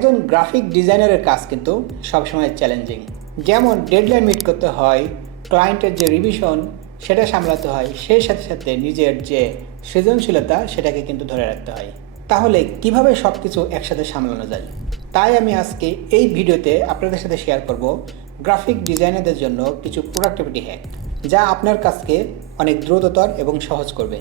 একজন গ্রাফিক ডিজাইনারের কাজ কিন্তু সবসময় চ্যালেঞ্জিং। যেমন ডেডলাইন মিট করতে হয়, ক্লায়েন্টের যে রিভিশন সেটা সামলাতে হয়, সেই সাথে সাথে নিজের যে সৃজনশীলতা সেটাকে কিন্তু ধরে রাখতে হয়। তাহলে কিভাবে সব কিছু একসাথে সামলানো যায়? তাই আমি আজকে এই ভিডিওতে আপনাদের সাথে শেয়ার করব গ্রাফিক ডিজাইনারদের জন্য কিছু প্রোডাক্টিভিটি হ্যাক, যা আপনার কাজকে অনেক দ্রুততর এবং সহজ করবে।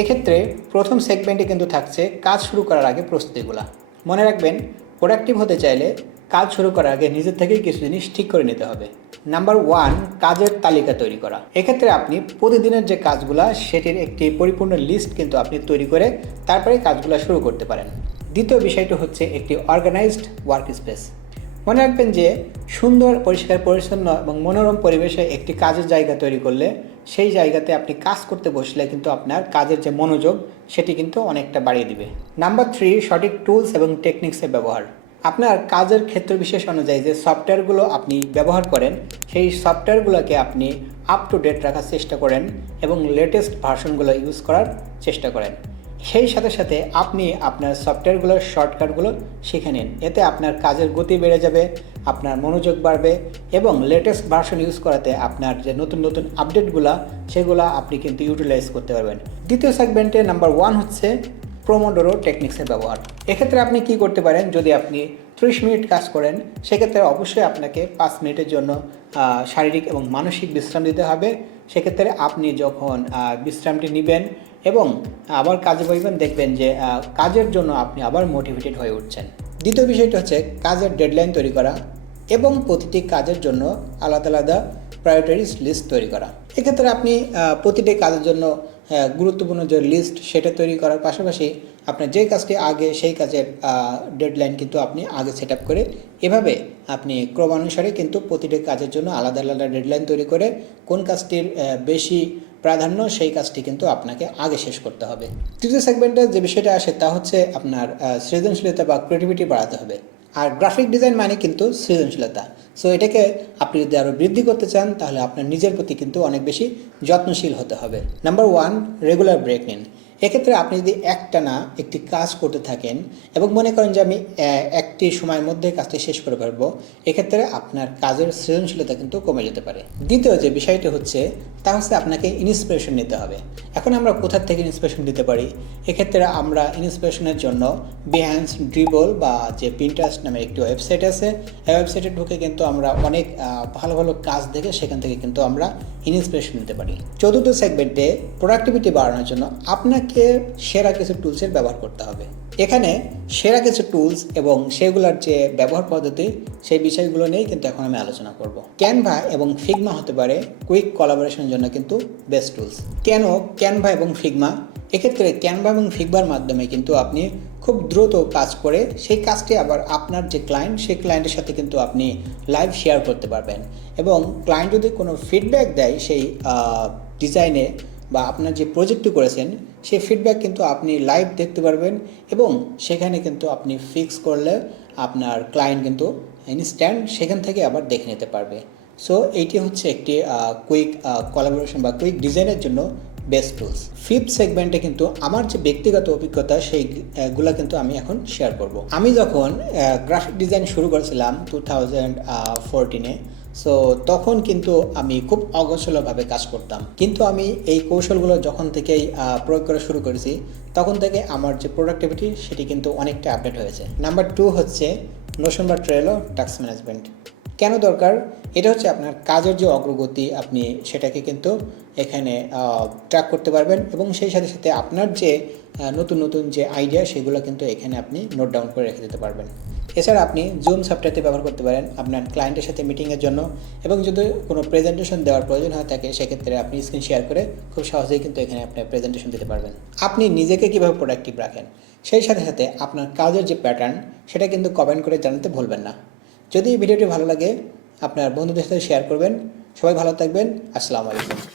এক্ষেত্রে প্রথম সেগমেন্টে কিন্তু থাকছে কাজ শুরু করার আগে প্রস্তুতিগুলো। মনে রাখবেন, প্রোডাক্টিভ হতে চাইলে কাজ শুরু করার আগে নিজের থেকেই কিছু জিনিস ঠিক করে নিতে হবে। নাম্বার 1, কাজের তালিকা তৈরি করা। এক্ষেত্রে আপনি প্রতিদিনের যে কাজগুলো সেটির একটি পরিপূর্ণ লিস্ট কিন্তু আপনি তৈরি করে তারপরে কাজগুলো শুরু করতে পারেন। দ্বিতীয় বিষয়টি হচ্ছে একটি অর্গানাইজড ওয়ার্ক স্পেস। মনে রাখবেন যে সুন্দর, পরিষ্কার পরিচ্ছন্ন এবং মনোরম পরিবেশে একটি কাজের জায়গা তৈরি করলে সেই জায়গাতে আপনি কাজ করতে বসলে কিন্তু আপনার কাজের যে মনোযোগ সেটি কিন্তু অনেকটা বাড়িয়ে দিবে। নাম্বার 3, সঠিক টুলস এবং টেকনিক্সের ব্যবহার। আপনার কাজের ক্ষেত্র বিশেষ অনুযায়ী যে সফটওয়্যারগুলো আপনি ব্যবহার করেন সেই সফটওয়্যারগুলোকে আপনি আপ টু ডেট রাখার চেষ্টা করেন এবং লেটেস্ট ভার্সনগুলো ইউজ করার চেষ্টা করেন। সেই সাথে সাথে আপনি আপনার সফটওয়্যারগুলোর শর্টকাটগুলো শিখে নিন। এতে আপনার কাজের গতি বেড়ে যাবে, আপনার মনোযোগ বাড়বে এবং লেটেস্ট ভার্সন ইউজ করাতে আপনার যে নতুন নতুন আপডেটগুলো সেগুলো আপনি কিন্তু ইউটিলাইজ করতে পারবেন। দ্বিতীয় সেগমেন্টে নাম্বার 1 হচ্ছে পোমোডোরো টেকনিক্সের ব্যবহার। এক্ষেত্রে আপনি কি করতে পারেন, যদি আপনি 30 মিনিট কাজ করেন সেক্ষেত্রে অবশ্যই আপনাকে 5 মিনিটের জন্য শারীরিক এবং মানসিক বিশ্রাম দিতে হবে। সেক্ষেত্রে আপনি যখন বিশ্রামটি নেবেন এবং আবার কাজে বসবেন, দেখবেন যে কাজের জন্য আপনি আবার মোটিভেটেড হয়ে উঠছেন। দ্বিতীয় বিষয়টি হচ্ছে কাজের ডেডলাইন তৈরি করা এবং প্রতিটি কাজের জন্য আলাদা আলাদা প্রায়োরিটিস লিস্ট তৈরি করা। এক্ষেত্রে আপনি প্রতিটি কাজের জন্য গুরুত্বপূর্ণ যে লিস্ট সেটা তৈরি করার পাশাপাশি আপনার যে কাজটি আগে সেই কাজের ডেডলাইন কিন্তু আপনি আগে সেট আপ করে এভাবে আপনি ক্রমানুসারে কিন্তু প্রতিটি কাজের জন্য আলাদা আলাদা ডেডলাইন তৈরি করে কোন কাজটির বেশি প্রাধান্য সেই কাজটি কিন্তু আপনাকে আগে শেষ করতে হবে। তৃতীয় সেগমেন্টে যে বিষয়টা আসে তা হচ্ছে আপনার সৃজনশীলতা বা ক্রিয়েটিভিটি বাড়াতে হবে। আর গ্রাফিক ডিজাইন মানে কিন্তু সৃজনশীলতা। সো এটাকে আপনি যদি আরও বৃদ্ধি করতে চান তাহলে আপনার নিজের প্রতি কিন্তু অনেক বেশি যত্নশীল হতে হবে। নাম্বার 1, রেগুলার ব্রেক নিন। এক্ষেত্রে আপনি যদি একটানা একটি কাজ করতে থাকেন এবং মনে করেন যে আমি একটি সময়ের মধ্যে কাজটি শেষ করে ফেলবো, এক্ষেত্রে আপনার কাজের সৃজনশীলতা কিন্তু কমে যেতে পারে। দ্বিতীয় যে বিষয়টি হচ্ছে তা হচ্ছে আপনাকে ইন্সপিরেশন নিতে হবে। এখন আমরা কোথা থেকে ইন্সপিরেশন দিতে পারি? এক্ষেত্রে আমরা ইন্সপিরেশনের জন্য বিহ্যান্স, ড্রিবল বা যে পিন্টারেস্ট নামে একটি ওয়েবসাইট আছে, এই ওয়েবসাইটে ঢুকে কিন্তু আমরা অনেক ভালো ভালো কাজ দেখে সেখান থেকে কিন্তু আমরা ইন্সপিরেশন নিতে পারি। চতুর্থ সেগমেন্টে প্রোডাক্টিভিটি বাড়ানোর জন্য আপনাকে সেরা কিছু টুলসের ব্যবহার করতে হবে। এখানে সেরা কিছু টুলস এবং সেগুলোর যে ব্যবহার পদ্ধতি সেই বিষয়গুলো নিয়েই কিন্তু এখন আমি আলোচনা করব। ক্যানভা এবং ফিগমা হতে পারে কুইক কোলাবোরেশনের জন্য কিন্তু বেস্ট টুলস। কেন ক্যানভা এবং ফিগমা? এক্ষেত্রে ক্যানভা এবং ফিগমার মাধ্যমে কিন্তু আপনি খুব দ্রুত কাজ করে সেই কাজটি আবার আপনার যে ক্লায়েন্ট সেই ক্লায়েন্টের সাথে কিন্তু আপনি লাইভ শেয়ার করতে পারবেন এবং ক্লায়েন্ট যদি কোনো ফিডব্যাক দেয় সেই ডিজাইনে বা আপনার যে প্রজেক্টটি করেছেন সেই ফিডব্যাক কিন্তু আপনি লাইভ দেখতে পারবেন এবং সেখানে কিন্তু আপনি ফিক্স করলে আপনার ক্লায়েন্ট কিন্তু ইনস্ট্যান্ট সেখান থেকে আবার দেখে নিতে পারবে। সো এইটি হচ্ছে একটি কুইক কোলাবোরেশন বা কুইক ডিজাইনের জন্য বেস্ট টুলস। ফিফথ সেগমেন্টে কিন্তু আমার যে ব্যক্তিগত অভিজ্ঞতা সেইগুলো কিন্তু আমি এখন শেয়ার করব। আমি যখন গ্রাফিক ডিজাইন শুরু করেছিলাম 2014-এ, সো তখন কিন্তু আমি খুব অগোছলভাবে কাজ করতাম, কিন্তু আমি এই কৌশলগুলো যখন থেকেই প্রয়োগ করা শুরু করেছি তখন থেকে আমার যে প্রোডাক্টিভিটি সেটি কিন্তু অনেকটা আপডেট হয়েছে। নাম্বার 2 হচ্ছে নোশন বা ট্রেলো টাস্ক ম্যানেজমেন্ট। কেন দরকার? এটা হচ্ছে আপনার কাজের যে অগ্রগতি আপনি সেটাকে কিন্তু এখানে ট্র্যাক করতে পারবেন এবং সেই সাথে সাথে আপনার যে নতুন নতুন যে আইডিয়া সেগুলো কিন্তু এখানে আপনি নোট ডাউন করে রেখে দিতে পারবেন। এছাড়া আপনি জুম সফটওয়্যারটি ব্যবহার করতে পারেন আপনার ক্লায়েন্টের সাথে মিটিংয়ের জন্য এবং যদি কোনো প্রেজেন্টেশন দেওয়ার প্রয়োজন হয়ে থাকে সেক্ষেত্রে আপনি স্ক্রিন শেয়ার করে খুব সহজেই কিন্তু এখানে আপনার প্রেজেন্টেশন দিতে পারবেন। আপনি নিজেকে কীভাবে প্রোডাক্টিভ রাখেন সেই সাথে সাথে আপনার কাজের যে প্যাটার্ন সেটা কিন্তু কমেন্ট করে জানাতে ভুলবেন না। যদি এই ভিডিওটি ভালো লাগে আপনার বন্ধুদের সাথে শেয়ার করবেন। সবাই ভালো থাকবেন। আসসালামু আলাইকুম।